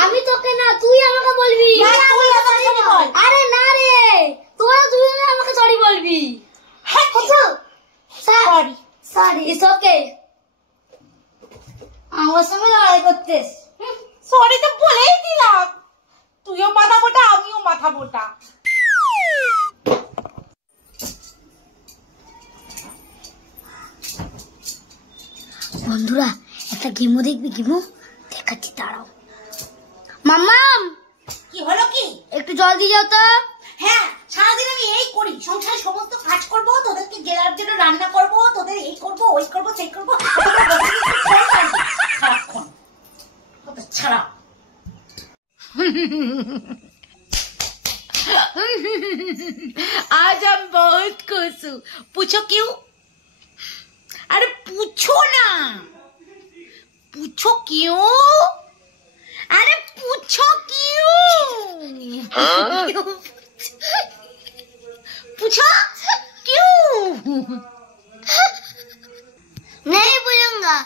আমি তোকে না, তুই আমাকে বলবি। আরে না রে, তুই আমাকে সরি বলবি। Sorry sorry, it's okay. আমার সঙ্গে লড়াই করতেস। সরি তো বলেই দিলাম, তুইও মাথা মোটা আমিও মাথা মোটা। বন্ধুরা একটা গেমও দেখবি? গেমও দেখাচ্ছি, দাঁড়াও। মাম্মাম, কি হলো? কি একটু জল দিয়ে যাও তো। হ্যাঁ, সারাদিন আমি এই করি, সংসারে সমস্ত কাজ করব, তোদেরকে গেলার জন্য রান্না করব, তোদের এই করব ওই করব সেই করব, সারাক্ষণ ছাড়া। आज हम बहुत खुश हूँ। पूछो क्यों? अरे पूछो ना, पूछो क्यों? अरे पूछो क्यों? पूछो क्यों? नहीं बोलूंगा।